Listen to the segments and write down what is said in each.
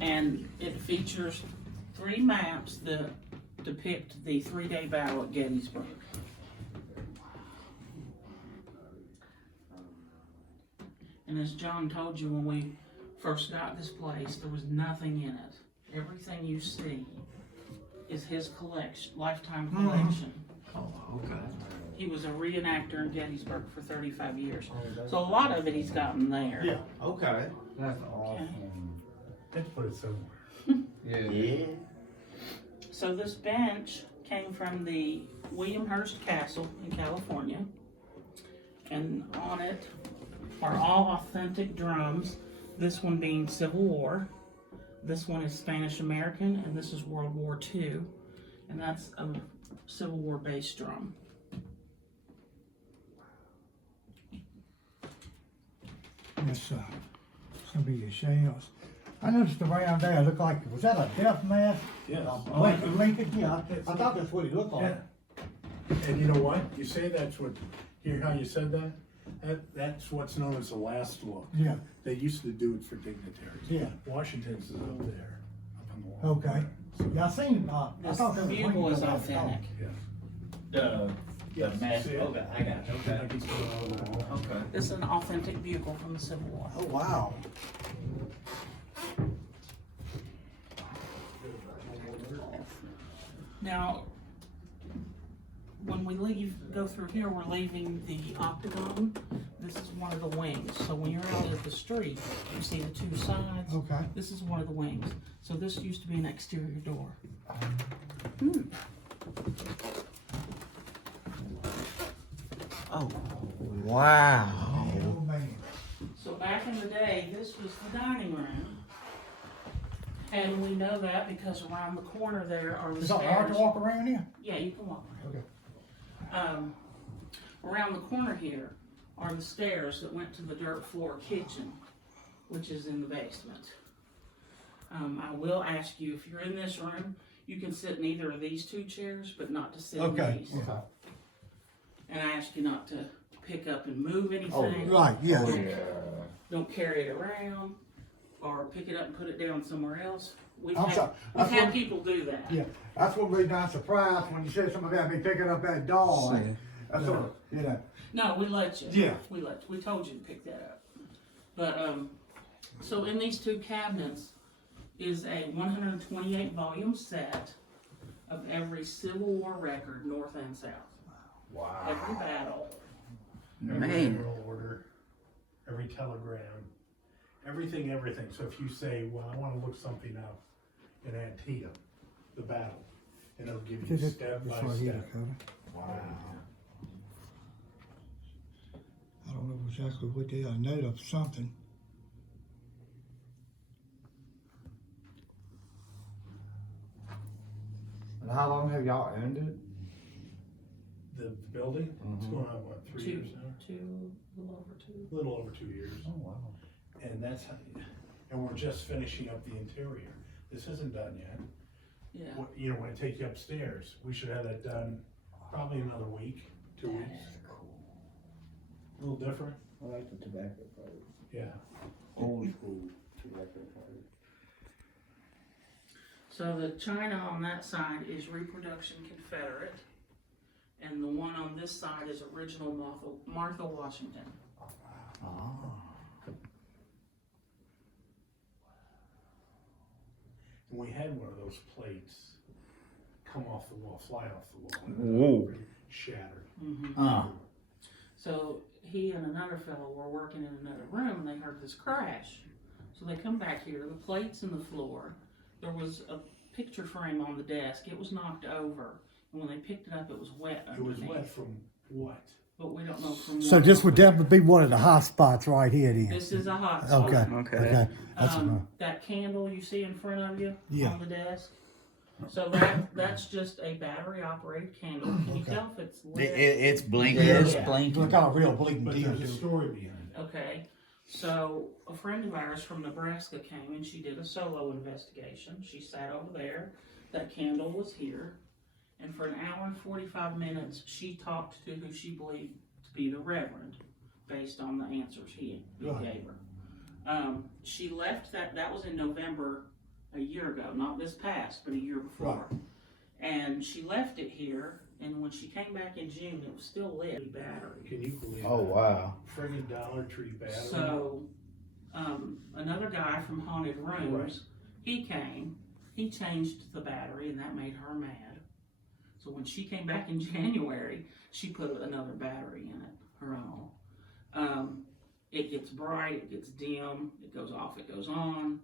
And it features 3 maps that depict the 3-day battle at Gettysburg. And as John told you when we first got this place, there was nothing in it. Everything you see is his collection, lifetime collection. Oh, okay. He was a reenactor in Gettysburg for 35 years. So a lot of it he's gotten there. Yeah, okay. That's awesome. Let's put it somewhere. Yeah. So this bench came from the Williamhurst Castle in California. And on it are all authentic drums. This one being Civil War. This one is Spanish American, and this is World War II. And that's a Civil War bass drum. It's gonna be your shells. I noticed around there, it looked like, was that a death mask? Yes. Lincoln, yeah, I thought that's what he looked like. Yeah. And you know what? You say that's what, hear how you said that? That's what's known as the last look. Yeah. They used to do it for dignitaries. Yeah. Washington's is up there, up on the wall. Okay. Yeah, I seen, I This thought that was bugle Lincoln. is authentic. Yeah. The mask, See it? okay, I got you, okay. Like it's going on the wall. Okay. This is an authentic bugle from the Civil War. Oh, wow. Now, when we go through here, we're leaving the octagon. This is one of the wings. So when you're out at the street, you see the 2 sides. Okay. This is one of the wings. So this used to be an exterior door. Oh, wow. Oh, man. So back in the day, this was the dining room. And we know that because around the corner there are the Is it hard stairs. to walk around here? Yeah, you can walk around. Okay. Around the corner here are the stairs that went to the dirt floor kitchen, which is in the basement. I will ask you, if you're in this room, you can sit in either of these 2 chairs, but not to sit in Okay. these. And I ask you not to pick up and move anything. Right, yeah. Don't carry it around, or pick it up and put it down somewhere else. We've I'm had, sorry. we've That's had what- people do that. Yeah, that's what made me surprised when you said something about me picking up that doll. Yeah. That's what, you know. No, we let you. Yeah. We told you to pick that up. But, so in these 2 cabinets is a 128 volume set of every Civil War record, North and South. Wow. Every battle. Every Man. general order, every telegram, everything. So if you say, well, I want to look something up in Antietam, the battle, and it'll give you step by step. Wow. I don't know exactly what they are, note of something. And how long have y'all owned it? The building, it's going on, what, 3 years now? A little over 2 years. Oh, wow. And that's how, and we're just finishing up the interior. This isn't done yet. Yeah. You know, when I take you upstairs, we should have that done probably another week, 2 weeks. A little different, I like the tobacco part. yeah. Old school tobacco part. So the china on that side is Reproduction Confederate, and the one on this side is original Martha Washington. And we had one of those plates come off the wall, fly off the wall. Whoa. Shattered. So he and another fellow were working in another room, and they heard this crash. So they come back here, the plate's in the floor. There was a picture frame on the desk. It was knocked over. And when they picked it up, it was wet It was underneath. wet from what? But we don't know from So what. this would definitely be one of the hot spots right here then. This is a hot spot. Okay, Okay. okay. That's That candle you see in front of you Yeah. on the desk. So that's just a battery operated candle. Can you tell if it's lit? It's blinking. Yeah. It's Look blinking. got a real bleeding But deal there's a to it. story behind it. Okay, so a friend of ours from Nebraska came and she did a solo investigation. She sat over there, that candle was here, and for an hour and 45 minutes, she talked to who she believed to be the Reverend, based on the answers he Right. gave her. She left that was in November a year ago, not this past, but a year before. And she left it here, and when she came back in June, it was still lit. Battery. Can you believe Oh, that? wow. Friggin' Dollar Tree battery. So, another guy from Haunted Rooms, he came, he changed the battery, and that made her mad. So when she came back in January, she put another battery in it, her own. It gets bright, it gets dim, it goes off, it goes on.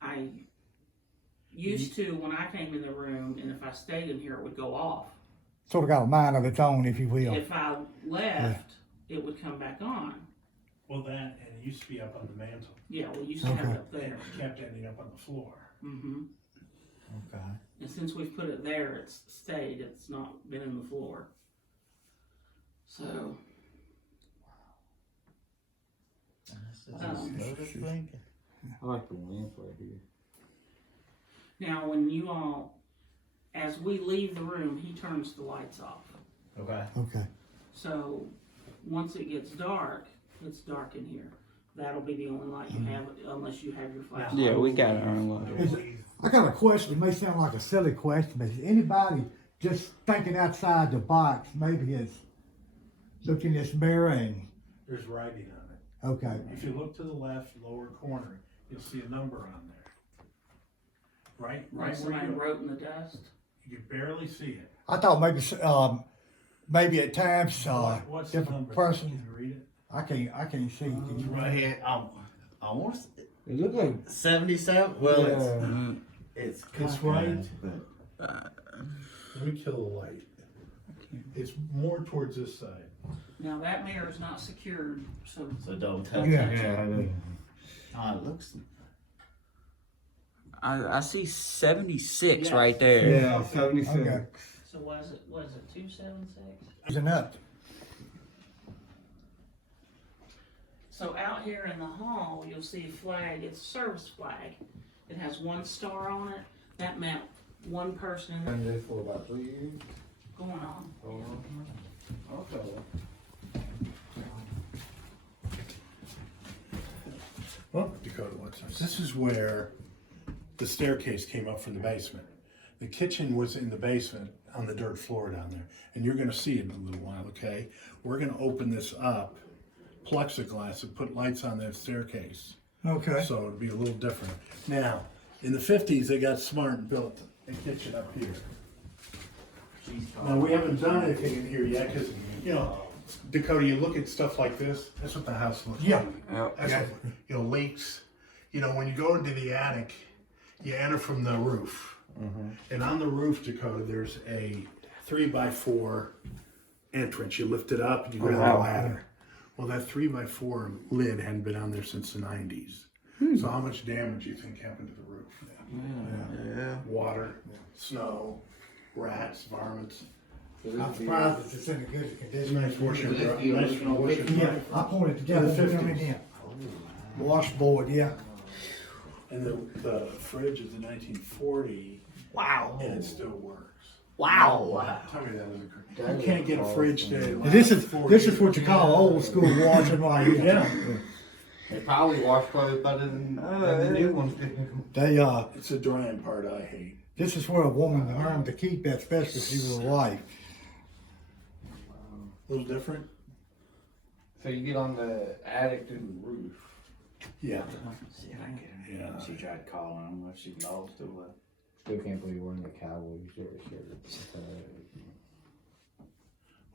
I used to, when I came in the room, and if I stayed in here, it would go off. Sort of got a mind of its own, if you will. If I left, it would come back on. Well, that, and it used to be up on the mantle. Yeah, we used to have it Okay. up there. It kept ending up on the floor. Mm-hmm. Okay. And since we've put it there, it's stayed. It's not been in the floor. So, I like the lamp right here. now when you all, as we leave the room, he turns the lights off. Okay. Okay. So, once it gets dark, it's dark in here. That'll be the only light you have, unless you have your flashlight. Yeah, we got our own light. Is it- I got a question. It may sound like a silly question, but is anybody just thinking outside the box, maybe is looking in this mirror and, There's writing on it. okay. If you look to the left lower corner, you'll see a number on there. Right Like where somebody you, wrote in the dust. you can barely see it. I thought maybe at times, What's the different number? person, Can you read it? I can't see. Can It's you right here. I want to It looked like 77. Well, yeah. it's It's kinda, right. but Let me kill the light. It's more towards this side. Now that mirror is not secured, so so don't touch Yeah. it. Yeah, Oh, it looks. I see 76 Yeah. right there. yeah, 76. Okay. so was it 276? Isn't that? So out here in the hall, you'll see a flag. It's a service flag. It has one star on it. That meant one person in there Been there for about 3 years. going on. Okay. Well, Dakota, what's this? This is where the staircase came up from the basement. The kitchen was in the basement on the dirt floor down there. And you're gonna see it in a little while, okay? We're gonna open this up, plexiglass, and put lights on that staircase. Okay. So it'll be a little different. Now, in the 50s, they got smart and built a kitchen up here. Now, we haven't done anything in here yet, because, you know, Dakota, you look at stuff like this, that's what the house looks like. Yeah. That's what, you know, leaks. You know, when you go into the attic, you enter from the roof. And on the roof, Dakota, there's a 3x4 entrance. You lift it up and you go down the ladder. Well, that 3x4 lid hadn't been on there since the 90s. So how much damage do you think happened to the roof? Yeah. Water, snow, rats, varmints. I'm surprised that it's in a good condition. Nice washer and dry. Nice washer and Yeah, dry. I poured it together. In the put it 50s. in. Washboard, yeah. And the fridge is a 1940, Wow. and it still works. Wow. Tell me that isn't correct. You can't get a fridge that And this is what you call old school washing right here. Yeah. They probably wash clothes better than the new ones do. They It's the drying part I hate. this is where a woman learned to keep that, especially if she was a wife. A little different? So you get on the attic to the roof. Yeah. See if I can get her. Yeah. She tried calling him, if she lost or what. Still can't believe we're in the Cowboys shirt.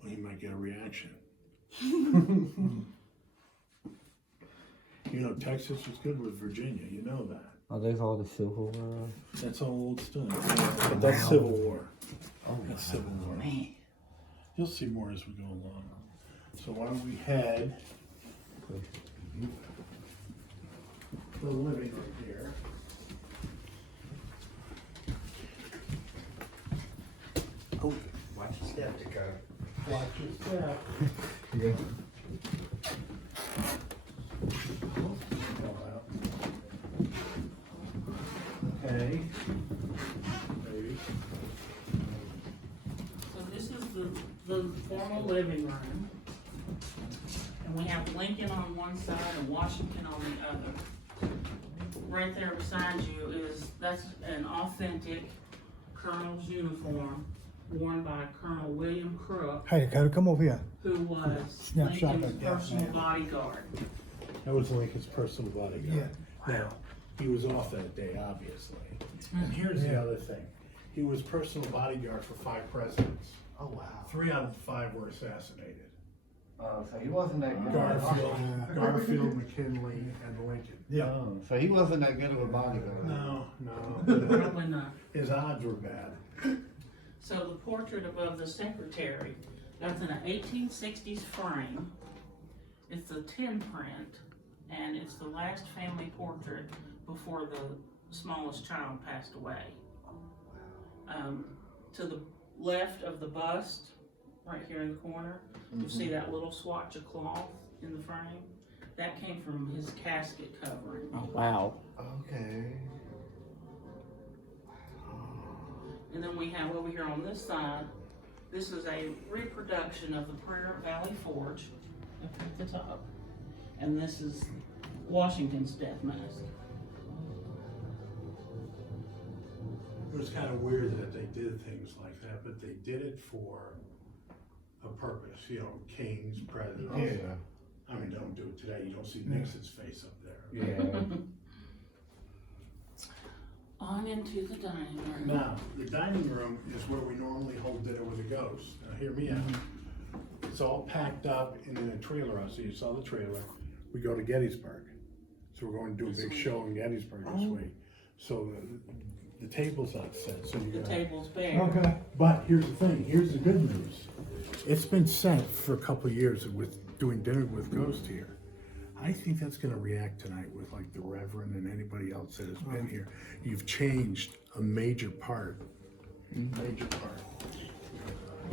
Well, you might get a reaction. You know, Texas is good with Virginia. You know that. Are those all the Civil War? That's all old stuff. But that's Civil War. Oh, That's Civil War. Man. You'll see more as we go along. So why don't we head the living room here. Oh, watch your step, Dakota. Watch your step. Yeah. Okay. Maybe. So this is the formal living room. And we have Lincoln on one side and Washington on the other. right there beside you that's an authentic colonel's uniform worn by Colonel William Crook, Hey, Dakota, come over here. who was Snapshot Lincoln's like that, personal man. bodyguard. That was Lincoln's personal bodyguard. Now, he was off that day, obviously. And here's the other thing. He was personal bodyguard for 5 presidents. Oh, wow. 3 out of the 5 were assassinated. So he wasn't that good. Garfield, McKinley, and Lincoln. Oh, so he wasn't that good of a bodyguard. No. Probably not. His odds were bad. So the portrait above the secretary, that's in an 1860s frame. It's a tin print, and it's the last family portrait before the smallest child passed away. To the left of the bust, right here in the corner, you'll see that little swatch of cloth in the frame. That came from his casket covering. Oh, wow. Okay. And then we have over here on this side, this is a reproduction of the Prayer Valley Forge up at the top. And this is Washington's death mask. It was kind of weird that they did things like that, but they did it for a purpose, kings, presidents. Yeah. I mean, don't do it today, you don't see Nixon's face up there. Yeah. On into the dining room. Now, the dining room is where we normally hold dinner with a ghost. Now, hear me out. It's all packed up in a trailer house. So you saw the trailer. We go to Gettysburg. So we're going to do a big show in Gettysburg this week. So the table's not set. So you The got. table's bare. Okay. But here's the thing. Here's the good news. It's been set for a couple of years with doing dinner with ghosts here. I think that's going to react tonight with like the Reverend and anybody else that has been here. You've changed a major part. Major part.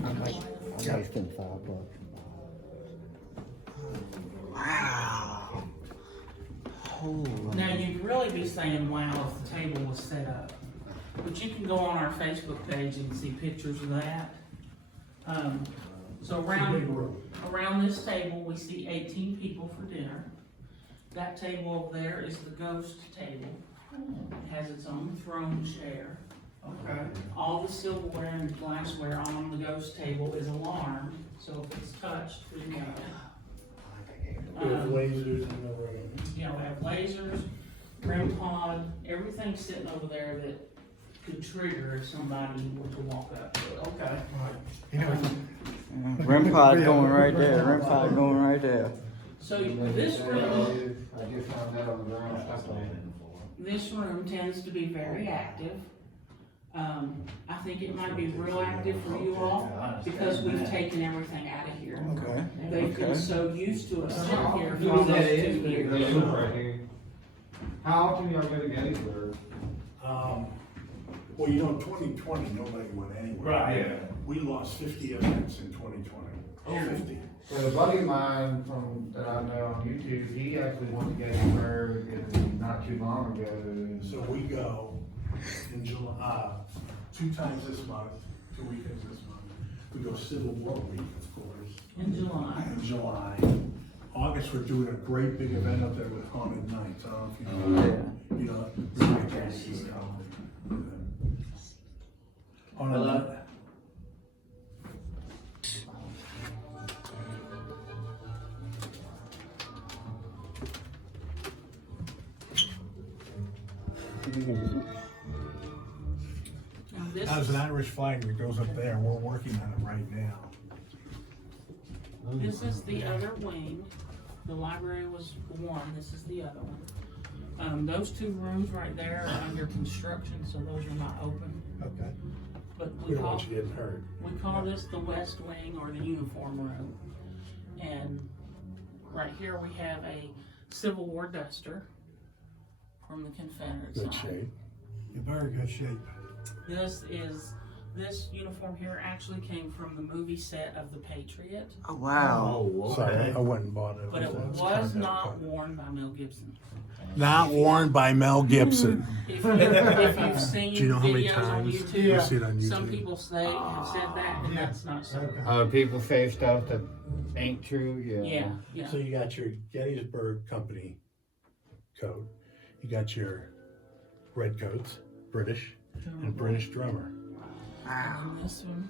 I'm wasting $5. Wow. Holy. Now, you'd really be saying, wow, if the table was set up. But you can go on our Facebook page and see pictures of that. So around this table, we see 18 people for dinner. That table over there is the ghost table. It has its own throne chair. Okay. All the silverware and glassware on the ghost table is alarmed, so if it's touched, we know. We have lasers in the room. We have lasers, REM pod, everything sitting over there that could trigger if somebody were to walk up to it. Okay. REM pod going right there. REM pod going right there. So this room, I just found that on the ground. this room tends to be very active. I think it might be real active for you all because we've taken everything out of here. Okay. They've been Okay. so used to us sitting here for That almost 2 is years. right here. How often y'all go to Gettysburg? Well, 2020, nobody went anywhere. Right. We lost 50 events in 2020. Oh, 50. So a buddy of mine that I know on YouTube, he actually went to Gettysburg not too long ago. So we go in July, 2 times this month, 2 weekends this month. We go Civil War week, of course, In July. in July. August, we're doing a great big event up there with Haunted Nights. I don't know if you know. Hello? Now this, There's an Irish flag that goes up there. We're working on it right now. this is the other wing. The library was one, this is the other one. Those 2 rooms right there are under construction, so those are not open. Okay. But We don't want you getting hurt. we call this the west wing or the uniform room. And right here we have a Civil War duster from the Confederate Good side. shape. In very good shape. This uniform here actually came from the movie set of The Patriot, Oh, wow. Sorry, I went and bought it. but it was not worn by Mel Gibson. Not worn by Mel Gibson. If you've seen Do you know how many videos on times YouTube, you see it on YouTube? some people have said that, and that's not so. People say stuff that ain't true. Yeah, yeah. So you got your Gettysburg Company coat. You got your redcoats, British, and British drummer. And this one.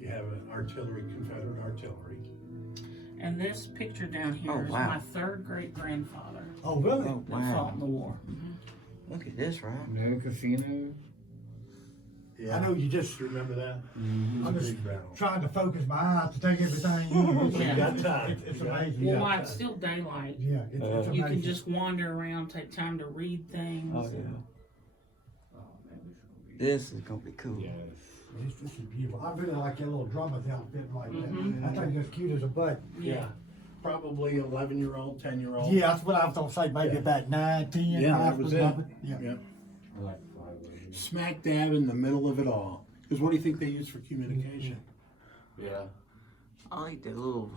You have an artillery, Confederate artillery. And this picture down here is wow. my third great grandfather Oh, really? Oh, that fought wow. in the war. Look at this, right? No casino. I know you just, You remember that? I'm It was a just big battle. trying to focus my eyes to take everything in. Yeah. You got time. It's You got- amazing. you Well, got while time. it's still daylight, Yeah, it's amazing. you can just wander around, take time to read things. Oh, yeah. This is gonna be cool. This is beautiful. I really like your little drummer's outfit like that. Mhm. I think it's cute as a butt. Yeah. Probably 11-year-old, 10-year-old. Yeah, that's what I was gonna say, maybe Yeah. about 9, 10. Yeah, that was it. 11. Yeah. Yep. I like fly ladies. Smack dab in the middle of it all. Because what do you think they use for communication? Yeah. I like the little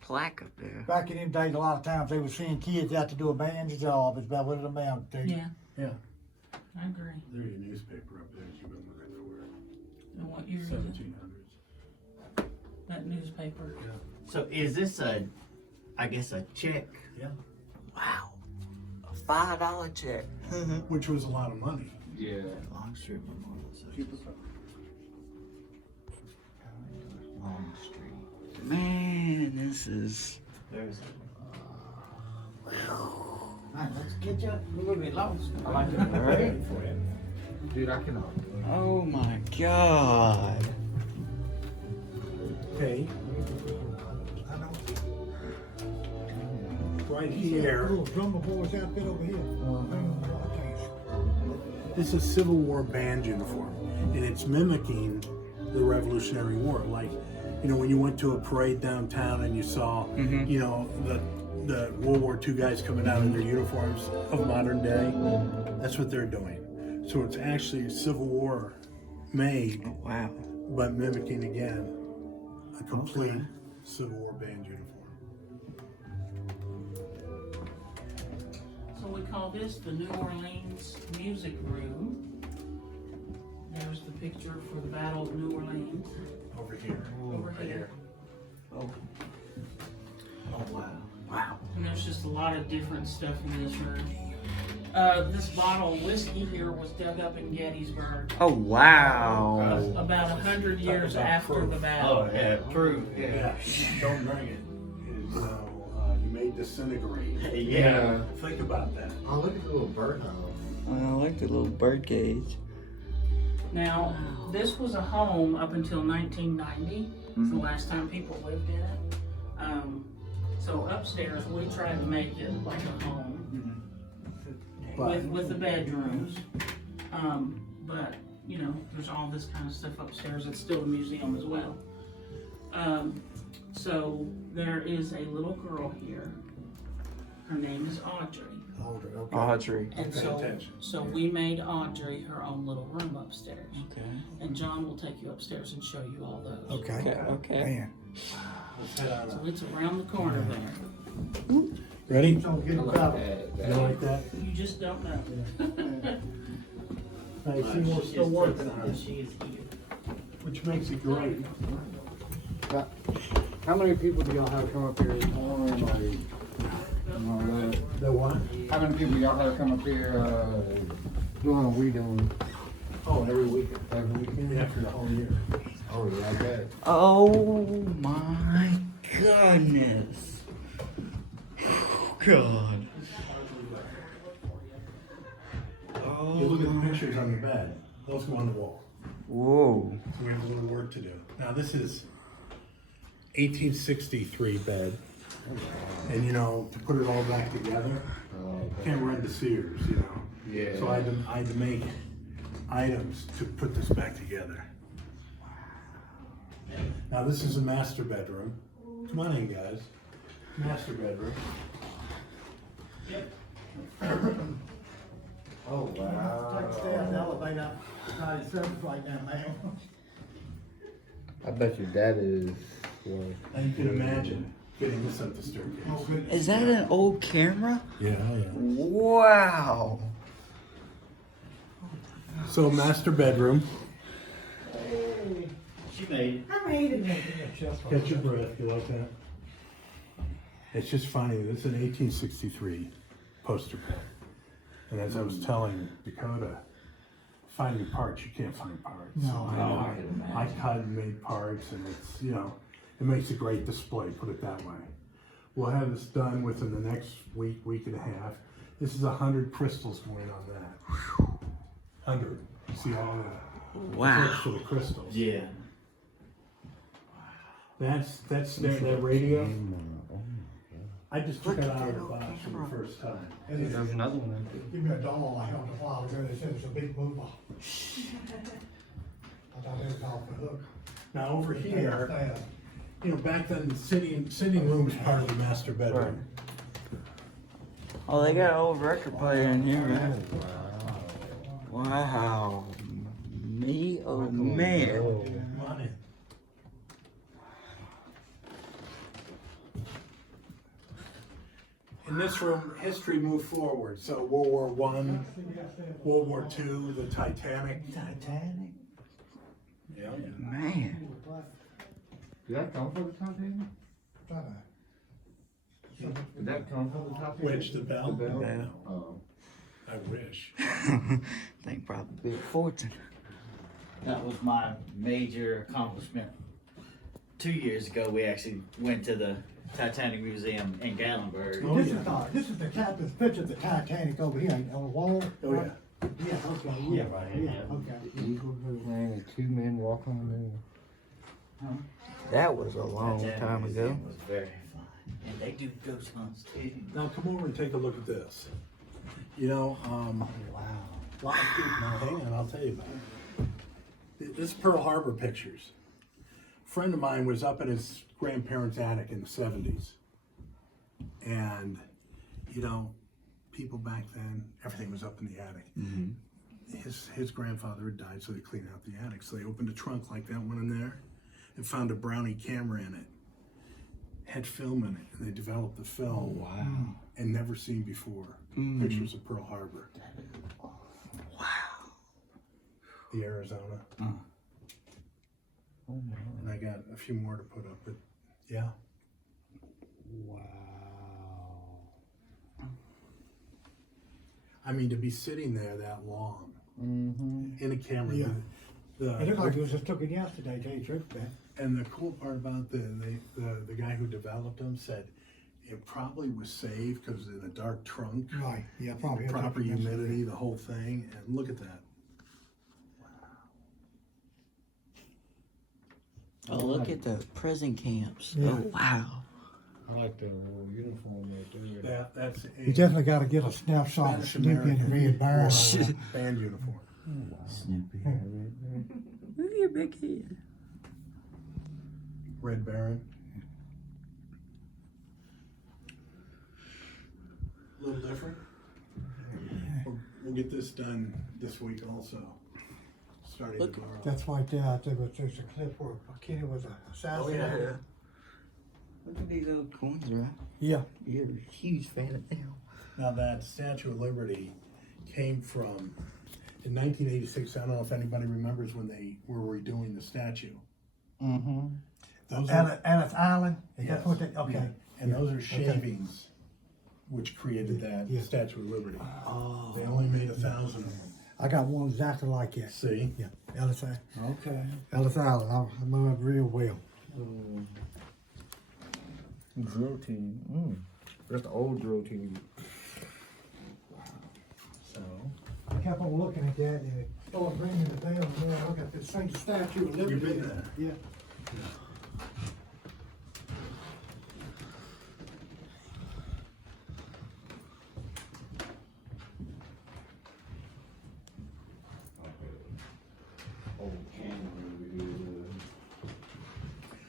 plaque up there. Back in them days, a lot of times they were seeing kids out to do a man's job. It's about what it amounted to. Yeah, Yeah. I agree. There's your newspaper up there that you've been looking And what year is for. it? 1700s. That newspaper. So is this I guess a check? Yeah. Wow. A $5 check. Which was a lot of money. Yeah. Long Street Memorial Association. Long Street. Man, this is. There's Let's get you a little bit lost. I like it. All right. Dude, I can. Oh my God. Okay. I know. Right That here. little drummer boy's outfit over here. It's a Civil War band uniform, and it's mimicking the Revolutionary War. Like, you know, when you went to a parade downtown and you saw, you know, the World War II guys coming out in their uniforms of modern day, that's what they're doing. So it's actually Civil War made, Wow. but mimicking again a complete Civil War band uniform. So we call this the New Orleans Music Room. There's the picture for the Battle of New Orleans Over here. over here. Oh. Oh wow. Wow. And there's just a lot of different stuff in this room. This bottle of whiskey here was dug up in Gettysburg Oh wow. about 100 years about after proof. the battle. Oh yeah, proof. Yeah, Yeah. don't drink it. It's, you may disintegrate. Yeah. Think about that. Oh, look at the little birdhouse. I like the little bird cage. Now, this was a home up until 1990. It's the last time people lived in it. So upstairs, we tried to make it like a home with the bedrooms. But, you know, there's all this kind of stuff upstairs. It's still a museum as well. So there is a little girl here. Her name is Audrey. Audrey. And Pay attention. so we made Audrey her own little room upstairs. Okay. And John will take you upstairs and show you all those. Okay. Okay. Okay. Man. Let's head on So up. it's around the corner there. Ready? Don't get about You like that? You just don't know. I see we're still working on it, She is here. which makes it great. How many people do y'all have come up here? The what? How many people y'all have come up here doing a weekend? Oh, every weekend. Every weekend? Yeah, for the whole year. Oh, yeah, I bet. Oh my goodness. God. You look at the pictures on the bed, those go on the wall. Whoa. So we have a little work to do. Now, this is 1863 bed. And you know, to put it all back together, can't run to Sears, you know. Yeah. So I had to make items to put this back together. Now, this is a master bedroom. Come on in, guys. Master bedroom. Oh, wow. Take stairs, the elevator, 97 right now, man. I bet your dad is. Now you can imagine fitting this up the staircase. Oh, goodness. Is that an old camera? Yeah, yeah. Wow. So master bedroom. She made it. Catch your breath. You like that? It's just funny. This is an 1863 poster bed. And as I was telling Dakota, finding parts, you can't find parts. No, So I can I imagine. cut and made parts, and it's, you know, it makes a great display, put it that way. We'll have this done within the next week, week and a half. This is 100 crystals going on that. 100. You see all the Wow. clips for the crystals. Yeah. That's that radio. I just took it out of the box for the first time. There's another one. Give me a doll I held a while ago. They said it's a big mover. I thought it was off the hook. Now over here, you know, back then the sitting room was part of the master bedroom. Oh, they got an old record player in here, man. Wow. Me, oh man. Come on in. In this room, history moved forward. So World War One, World War Two, the Titanic. Titanic. Yeah. Man. Did that come from the Titanic? Did that come from the Titanic? Which, the bell? The bell? Yeah. Oh. I wish. Think probably big fortune. That was my major accomplishment. 2 years ago, we actually went to the Titanic Museum in Gatlinburg. Oh, This is the captain's picture of the Titanic over here on the wall. Oh, yeah. Yeah, okay, yeah, okay. Man, two men walking on the That was a long Titanic time ago. Museum was very fun. And they do ghost hunts too. Now come over and take a look at this. You know, Wow. a lot of people, now hang on, I'll tell you about it. This is Pearl Harbor pictures. A friend of mine was up in his grandparents' attic in the 70s. And, you know, people back then, everything was up in the attic. His grandfather had died, so they cleaned out the attic. So they opened a trunk like that one in there and found a Brownie camera in it. Had film in it, and they developed the film. Oh, wow. And never seen before. Pictures of Pearl Harbor. Wow. The Arizona. Oh, And I got a few more to put up, but yeah. Wow. I mean, to be sitting there that long in a camera. Yeah. The, It looked like it was just took it yesterday, tell you the truth, man. and the cool part about the guy who developed them said it probably was saved because in a dark trunk, Right, yeah, probably. proper humidity, the whole thing. And look at that. Oh, look at the prison camps. Yeah. Oh, wow. I like the little uniform right there. That's You definitely gotta get a snapshot of Spanish Snoopy and the Red Baron. band uniform. Snoopy. Look at your big head. Red Baron. A little different. We'll get this done this week also. Starting Look. tomorrow. That's right there, I think there's a clip where Kenny was assassinated. Look at these old coins, right? Yeah. You're a huge fan of them. Now that Statue of Liberty came from, in 1986, I don't know if anybody remembers when they were redoing the statue. Mm-hmm. Those are, Ellis Island, is Yes. that what they, okay. and those are Okay. shavings which created that Yeah. Statue of Liberty. Oh. They only made 1,000 of them. I got one exactly like that. See? Yeah, Ellis Island. Okay. Ellis Island, I remember it real well. Drill team. That's the old drill team. So, I kept on looking at that and it started ringing the bell, and then I look at this same Statue of Liberty. You've been there? Yeah.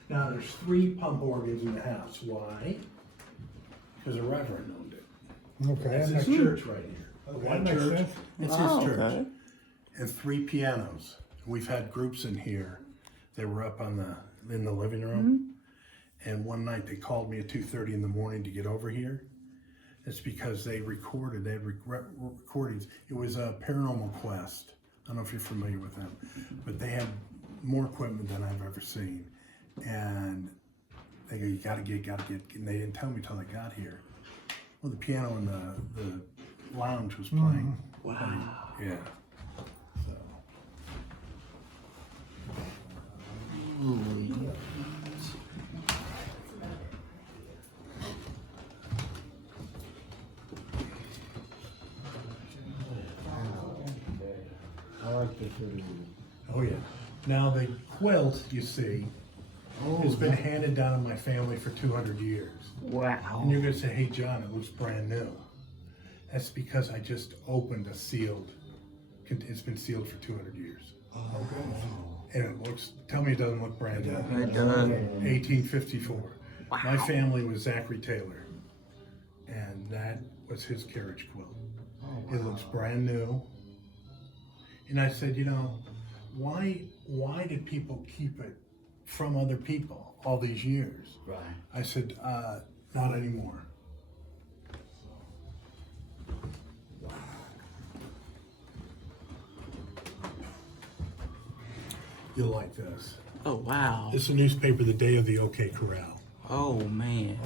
now there's 3 pump organs in the house. Why? Because a reverend owned it. Okay, That's that his makes, church right here. The okay, one that makes church. sense. It's Oh, his church. okay. And 3 pianos. We've had groups in here. They were up on in the living room. And one night they called me at 2:30 in the morning to get over here. It's because they had recordings. It was a Paranormal Quest. I don't know if you're familiar with them, but they had more equipment than I've ever seen. And they go, you gotta get, and they didn't tell me till I got here. Well, the piano and the lounge was playing. Wow. Yeah. So. I like this. Oh yeah. Now the quilt you see has been handed down in my family for 200 years. Wow. And you're gonna say, "Hey John, it looks brand new." That's because I just opened a sealed. It's been sealed for 200 years. Oh, goodness. And it looks. Tell me it doesn't look brand new. It does. 1854. My Wow. family was Zachary Taylor, and that was his carriage quilt. It looks brand new. And I said, you know, why did people keep it from other people all these years? Right. I said, not anymore. You'll like this. Oh, wow. This is a newspaper the day of the OK Corral. Oh, man.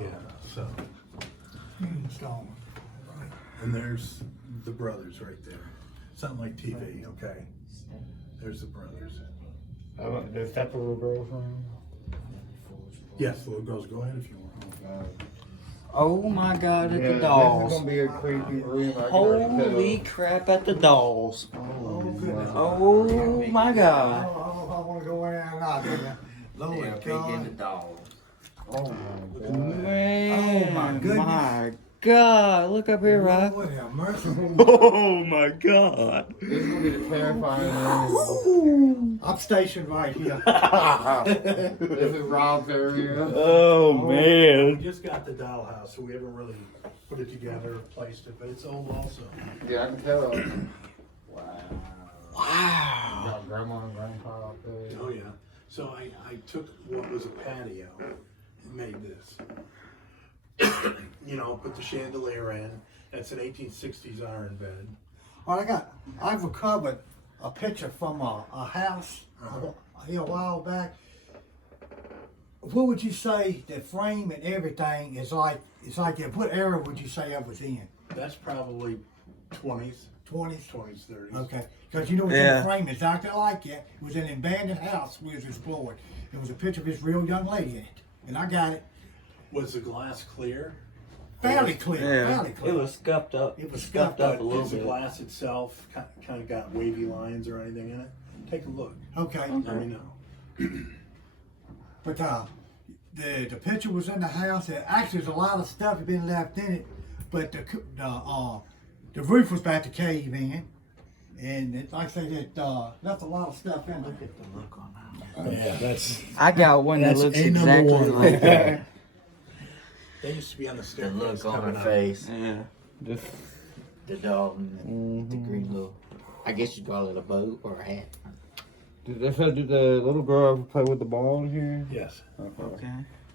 Yeah, so. Stone. And there's the brothers right there. Something like TV, okay? There's the brothers. Is that the little girl from? Yes, the little girls, go ahead if you want. Oh my God, at Yeah, the this dolls. is gonna be a creepy room. I can already tell. Holy crap at the dolls. Oh, goodness. Oh my I God. want to go in there and knock it. Lord God. dolls. Oh my God. Man. Oh, my goodness. My God. Look up here, right? Lord have mercy. Oh my God. This is gonna be the terrifying room. I'm stationed right here. This is Rob's area. Oh We man. just got the dollhouse, so we haven't really put it together, placed it, but it's old also. Yeah, I can tell. Wow. Wow. Got grandma and grandpa up there. Oh, yeah. So I took what was a patio and made this. You know, put the chandelier in. That's an 1860s iron bed. All I've recovered a picture from a house a while back. What would you say the frame and everything is like? It's like what era would you say I was in? That's probably 20s, 20s? 20s, 30s. Okay, because you know what's in Yeah. the frame exactly like it. It was in an abandoned house we was explored. There was a picture of this real young lady in it, and I got it Was the glass clear? fairly clear, Yeah. fairly clear. It was scuffed up. It was scuffed scuffed up But a little is the bit. glass itself kind of got wavy lines or anything in it? Take a look. Okay, Let me know. but the picture was in the house. Actually, there's a lot of stuff had been left in it, but the roof was about to cave in, and like I said, it left a lot of stuff in it. Look at the look on that. Yeah, that's. I got one that That's looks A number exactly one like right that. there. They used to be on the The staircase. look on coming her up. face. Yeah. The dog and the green little. I guess you'd call it a boat or a hat. Did the little girl ever play with the ball in here? Yes. Okay.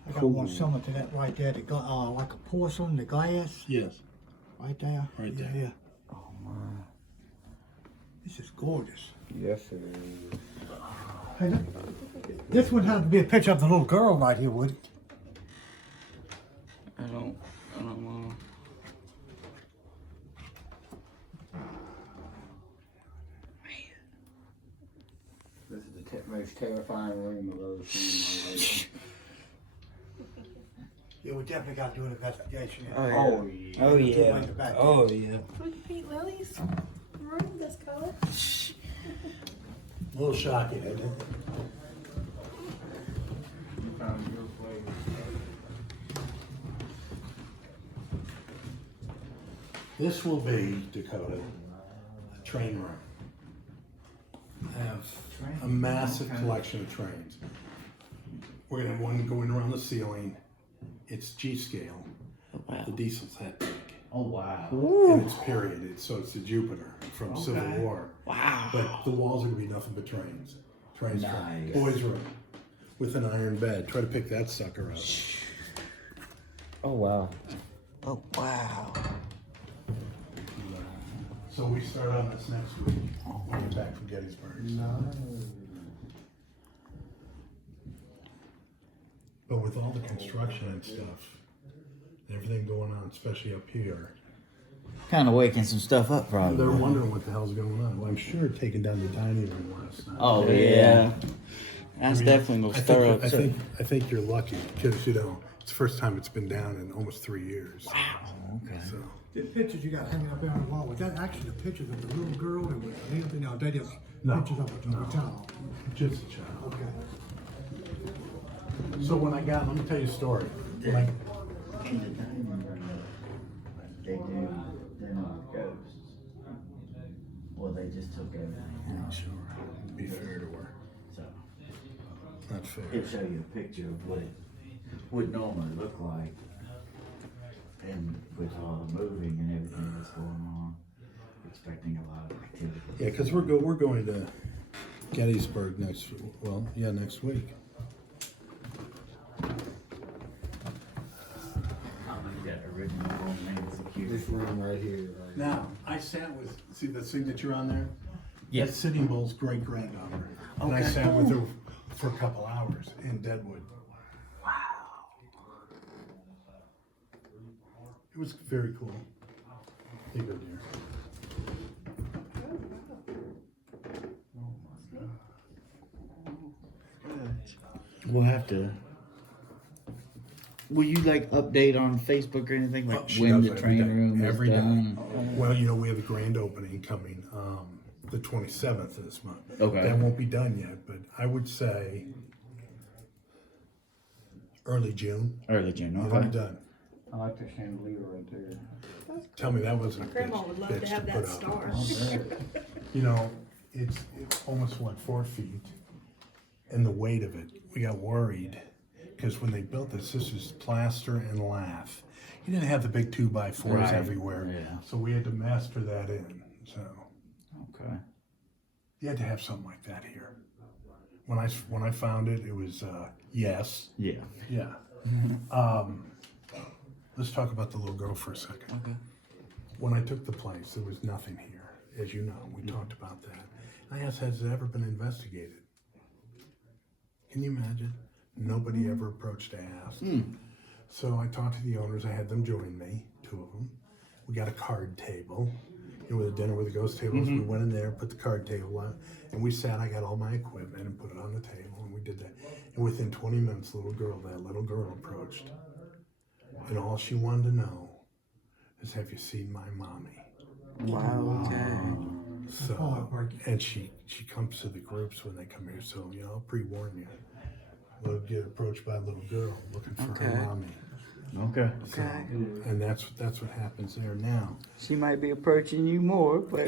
I got one similar to that right there, like a porcelain, the glass, Yes. right there. Right there. Yeah. Oh my. This is gorgeous. Yes, it is. Hey, look, this would have to be a picture of the little girl right here, would it? I don't know. This is the most terrifying room I've ever seen in my life. Yeah, we definitely got to do an investigation. Oh yeah. Oh, yeah. Oh yeah. Like the back Oh yeah. Would you paint Lily's room this color? A little shocking, isn't it? You found your place. This will be, Dakota, a train room. I have a massive collection of trains. We're gonna have one going around the ceiling. It's G scale. Wow. The diesel's that big. Oh wow. And it's period. So it's the Jupiter from Civil War. Wow. But the walls are gonna be nothing but trains. Trains, Nice. trains. Boys' room with an iron bed. Try to pick that sucker up. Oh, wow. Oh wow. So we start on this next week when we're back from Gettysburg. But with all the construction and stuff, and everything going on, especially up here, kind of waking some stuff up, They're probably. wondering what the hell's going on. Well, I'm sure taking down the dining room last night. Oh yeah, that's I mean, definitely gonna I stir think, up. I think you're lucky because you know it's the first time it's been down in almost 3 years. Okay. So The pictures you got hanging up there on the wall, was that actually the pictures of the little girl that was, you know, they just No, pictures of a child? just a child. Okay. So when I got, let me tell you a story. When I, In the dining room, they do dinner with ghosts. Well, they just took everything out. sure, be fair to her. So Not fair. it'll show you a picture of what it would normally look like, and with all the moving and everything that's going on, expecting a lot of activity. Yeah, because we're going to Gettysburg next week. That original Roman security. This room right here, right? Now, I sat with, see the signature on there? Yeah. That's Sitting Bull's great granddaughter. And I Okay. sat with her for a couple hours in Deadwood. Wow. It was very cool. Here you go, dear. We'll have to. Will you like update on Facebook or anything like She when does the every train day, room is every day. done? Well, you know, we have a grand opening coming, the 27th of this month. Okay. That won't be done yet, but I would say early June, Early June. it'll be Okay. done. I like the chandelier right there. Tell me that wasn't a Grandma bitch, would love to bitch have to that put up. star. You know, it's almost 4 feet, and the weight of it, we got worried because when they built this is plaster and lath. You didn't have the big 2x4s Right, everywhere, yeah. so we had to master that in. So Okay. you had to have something like that here. When I found it, it was yes, Yeah. yeah. Let's talk about the little girl for a second. Okay. When I took the place, there was nothing here, as you know. We talked about that. I asked, has it ever been investigated? Can you imagine? Nobody ever approached to ask. So I talked to the owners. I had them join me, 2 of them. We got a card table, you know, with a dinner with the ghost tables. We went in there, put the card table on, and we sat. I got all my equipment and put it on the table, and we did that. And within 20 minutes, that little girl approached. And all she wanted to know is, have you seen my mommy? Wow, okay. So, and she comes to the groups when they come here, so, you know, I'll pre-warn you. We'll get approached by a little girl looking for her Okay. mommy. Okay. So, Okay. and that's what happens there now. She might be approaching you more, but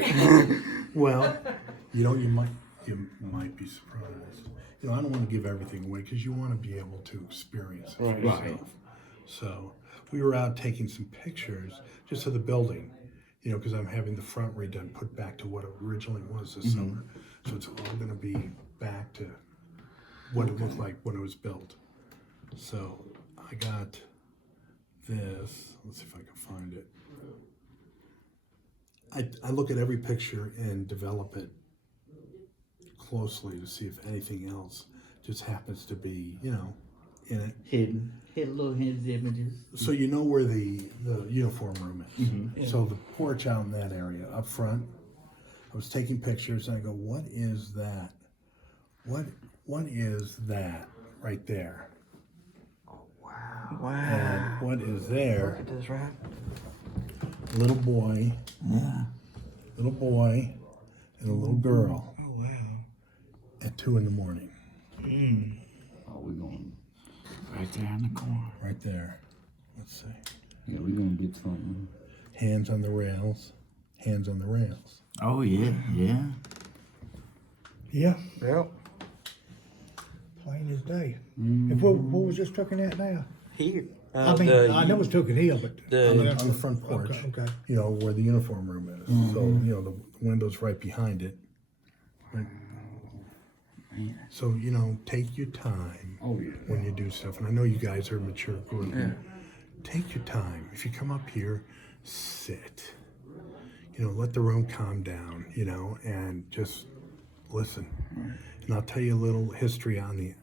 Well, you know, you might be surprised. You know, I don't want to give everything away because you want to be able to experience it for Right. yourself. So we were out taking some pictures just of the building, you know, because I'm having the front redone, put back to what it originally was this summer. So it's all going to be back to what it looked like when it was built. So I got this. Let's see if I can find it. I look at every picture and develop it closely to see if anything else just happens to be, you know, in it. Hidden little hidden images. So you know where the uniform room is. So the porch out in that area up front, I was taking pictures and I go, what is that? What is that right there? wow. And what is there? Look at this, right? Little boy, Yeah. little boy, and a little girl Oh wow. at 2 a.m. Oh, we're going, Right there in the corner. right there. Let's see. yeah, we're gonna get something. Hands on the rails. Hands on the rails. Oh yeah, yeah. Yeah, Yep. plain as day. And what was this truck in at now? Here. I mean, I know it's took it here, but. On the front porch. Okay. You know, where the uniform room is. So, you know, the window's right behind it. Right. So, you know, take your time Oh, yeah. when you do stuff. And I know you guys are a mature group. Take your time. If you come up here, sit. You know, let the room calm down, you know, and just listen. And I'll tell you a little history on the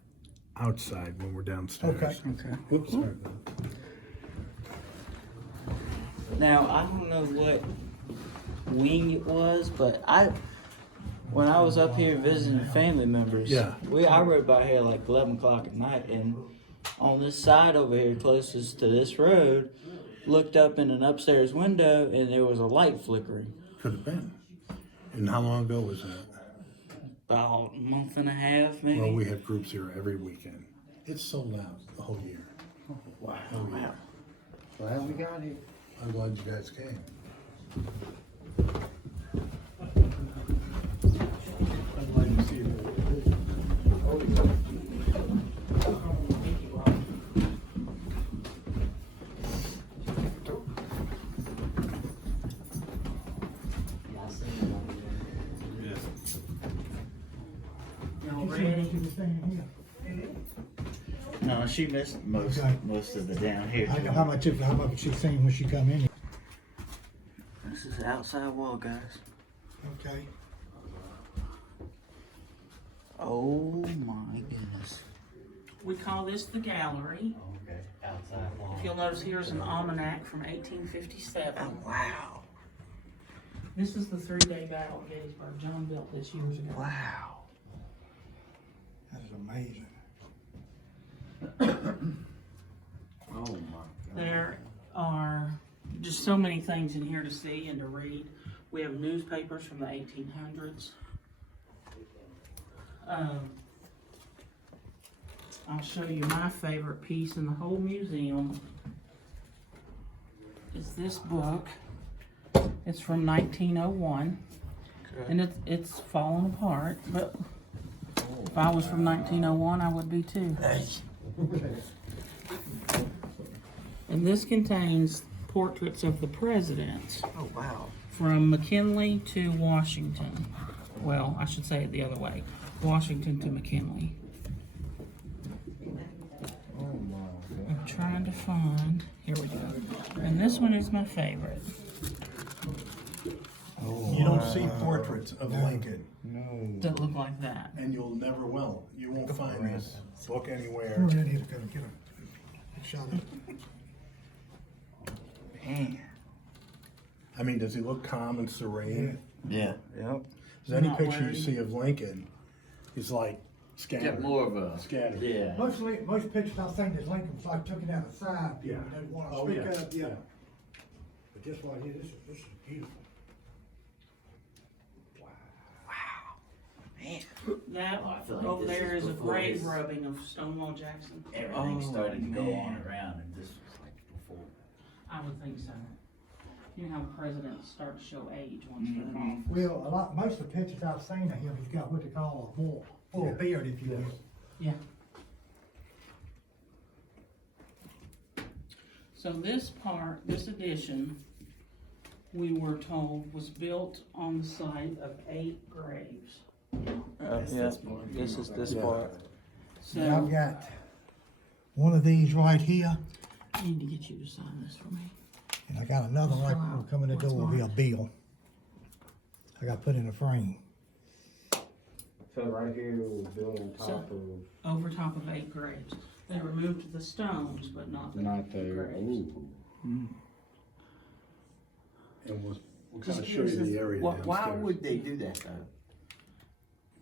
outside when we're downstairs. Okay. Okay. Whoops, sorry. Now I don't know what wing it was, but when I was up here visiting family members, Yeah. I rode by here like 11 o'clock at night, and on this side over here, closest to this road, looked up in an upstairs window, and there was a light flickering. Could have been. And how long ago was that? About a month and a half, maybe. Well, we have groups here every weekend. It's sold out the whole year. Wow. Oh, yeah. Glad we got it. I'm glad you guys came. I'm glad to see you. Y'all ready? No, she missed most of the down here. I know how much she seen when she come in. This is the outside wall, guys. Okay. Oh my goodness. We call this the gallery. Okay, outside wall. If you'll notice, here's an almanac from 1857. Oh, wow. This is the 3-day battle of Gettysburg. John built this years ago. Wow. That is amazing. Oh my God. There are just so many things in here to see and to read. We have newspapers from the 1800s. I'll show you my favorite piece in the whole museum is this book. It's from 1901, and it's falling apart, but if I was from 1901, I would be too. And this contains portraits of the presidents Oh, wow. from McKinley to Washington. Well, I should say it the other way. Washington to McKinley. I'm trying to find, here we go. And this one is my favorite. You don't see portraits of Lincoln, That look like that. and you'll never will. You won't find this book anywhere. We're in here to get a shot of it. Man. I mean, does he look calm and serene? Yeah. Yep. Because any Not picture you worried. see of Lincoln is like scattered. Get more of a. Scattered. Yeah. Most pictures I've seen is Lincoln was like took it out of the side. Yeah. They want to Oh, speak yeah. up, yeah. Yeah. But just right here, this is beautiful. That feel like over this there is is a before grave his- rubbing of Stonewall Jackson. Everything's Oh, starting to go on man. around, and this was like before. I would think so. You know how presidents start to show age once they're in office. Well, most of the pictures I've seen of him, he's got what they call a full beard, if you will. Yeah. So this part, this addition, we were told was built on the site of 8 graves. Yeah. This is this part. So I've got one of these right here, I need to get you to sign this for me. and I got another right when we come in the door, will be a bill. I got put in a frame. So right here, we're building top of- Over top of 8 graves. They removed the stones, but not the graves. And we'll kind Just of show you gives us- the area downstairs. Why would they do that though?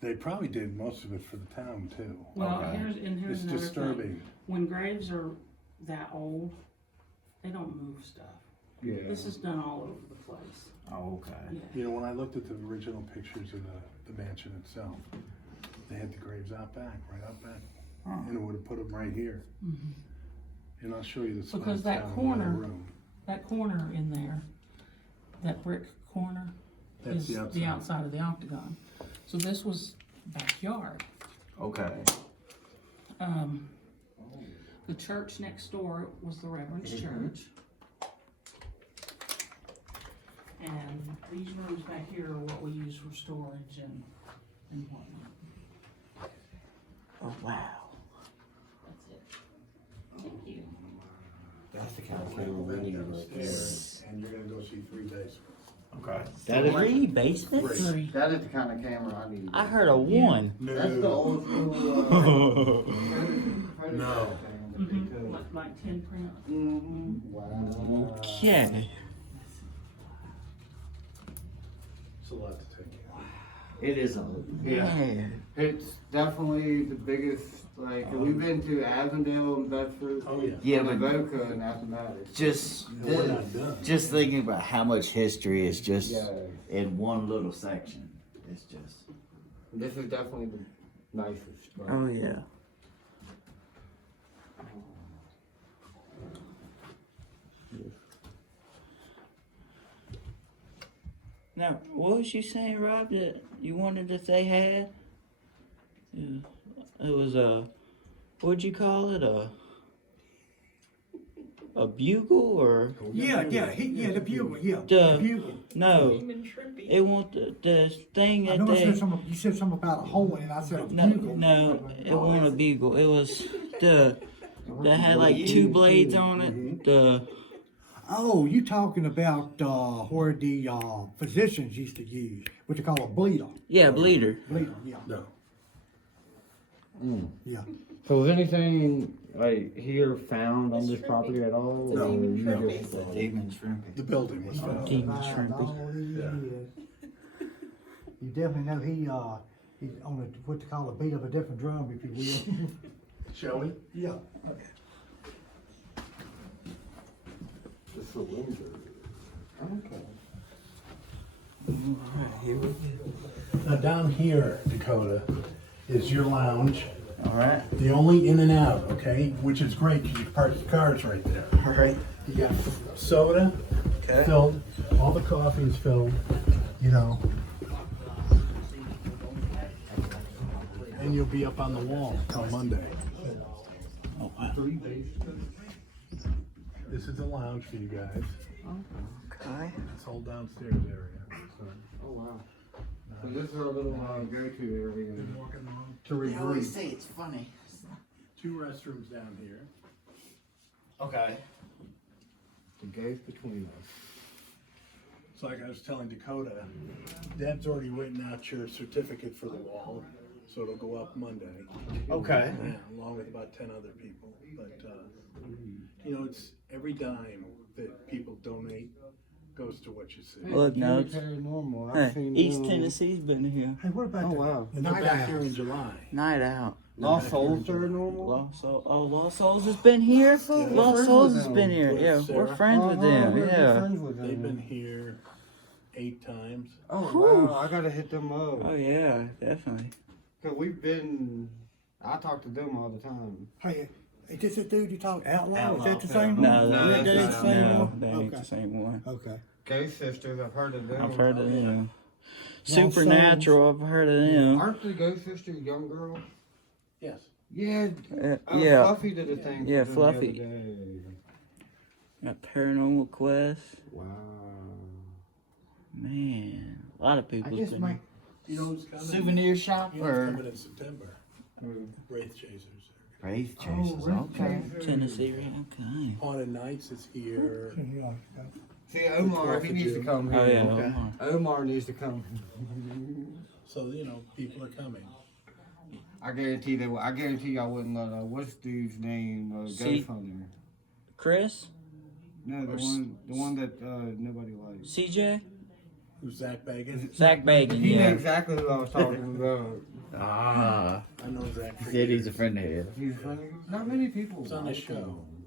They probably did most of it for the town too. Well, Okay. here's It's another thing. disturbing. When graves are that old, they don't move stuff. Yeah. This is done all over the place. Oh, okay. Yeah. You know, when I looked at the original pictures of the mansion itself, they had the graves out back, right out back. And it would have put them right here. Mhm. And I'll show you the spots Because that down in corner- the room. That corner in there, that brick corner, That's is the the outside. outside of the octagon. So this was backyard. Okay. The church next door was the Reverend's church. And these rooms back here are what we use for storage and whatnot. Oh, wow. That's it. Thank you. That's the kind of camera we need right there. And you're gonna go see 3 basements. Okay. That is 3 basements? Three. That is the kind of camera I need. I heard a 1. That's the old school, No. Mhm. Like 10 print. Wow. Okay. It's a lot to take in. It is a, Man. It's definitely the biggest, like, we've been to Avondale and Bedford. Oh, yeah. Yeah, and but- Avoca and Appomattox. just, And we're not done. just thinking about how much history is just Yeah. in one little section. It's just, This is definitely the nicest. But Oh yeah. Now, what was you saying, Rob? That you wanted that they had? It was a, what'd you call it? A bugle or Yeah, the bugle, the the bugle. no? Demon shrimpy. It want the thing I that know they. you said something about a hole and I said a No, bugle. no, it wasn't a bugle. It was the that had like two blades on it. The Oh, you talking about where the physicians used to use what they call a bleeder. bleeder. Bleeder, yeah. No. Yeah. So is anything like here found on this property at all? It's a or demon you shrimpy. just- the demon shrimpy. The building was found. Demon shrimpy. All these years. You definitely know he's on what they call a beat of a different drum, if you will. Shall we? Yeah. The cylinder. Okay. Now down here, Dakota, is your lounge. All right. The only in and out, okay? Which is great because you can park your cars right there. All right. You got soda Okay. filled, all the coffee is filled, you know. And you'll be up on the wall till Monday. Oh, wow. This is the lounge for you guys. Okay. This whole downstairs area. So, Oh wow. So this is our little go-to area. walking along. To They always regroup. say it's funny. 2 restrooms down here. Okay. The goes between us. It's like I was telling Dakota, Deb's already written out your certificate for the wall, so it'll go up Monday. Okay. Yeah, along with about 10 other people. But, you know, it's every dime that people donate goes to what you see. Look, now Very paranormal. Hey, I've seen East them. Tennessee's been here. Hey, what about Oh the wow. And they're Night back here owls. in July. Night out. Lost Souls paranormal. Lost Souls has been here. Lost friends Souls with has them. been here. With Yeah, we're Sarah. friends with them. we're good Yeah. friends with them. They've been here 8 times. Oh wow, I gotta hit them up. Oh yeah, definitely. Cause we've been, I talk to them all the time. Hey, is this a dude you talk outlaw? Is Outlaw, that the same one? No, No, that that ain't ain't, the same no, one? that ain't the Okay. same one. Okay. Ghost Sisters, I've heard of them. I've heard of them. Lost Supernatural, I've heard of them. Aren't the Ghost Sisters young girls? Yes. Yeah. Yeah. Fluffy did a thing. Yeah, for them Fluffy. The other day. Got Paranormal Quest. Wow. Man, a lot of I people's just been make You know who's coming? Souvenir shop You know who's or coming in September? Wraith Chasers. Wraith Oh, Chasers? Okay. Tennessee, right? Okay. Haunted Nights is here. yeah. See, Omar, he needs to come here. Oh yeah. Okay. Omar. Omar needs to come. So, you know, people are coming. I guarantee they will. I guarantee y'all wouldn't let what's dude's name? See? Ghost Hunter. Chris, No, the one that nobody likes. CJ, Who's Zach Bagan? Zach Bagan. He knew Yeah. exactly who I was talking about. Ah. I know Zach. for Said he's a years. friend of his. He's funny. Not many people. It's on like the show. him.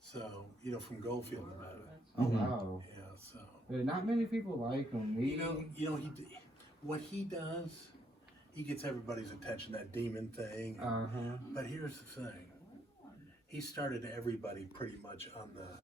So, you know, from Goldfield about it. Oh wow. Yeah, so. Not many people like him. You know, what he does, he gets everybody's attention, that demon thing. Uh huh. But here's the thing. He started everybody pretty much on the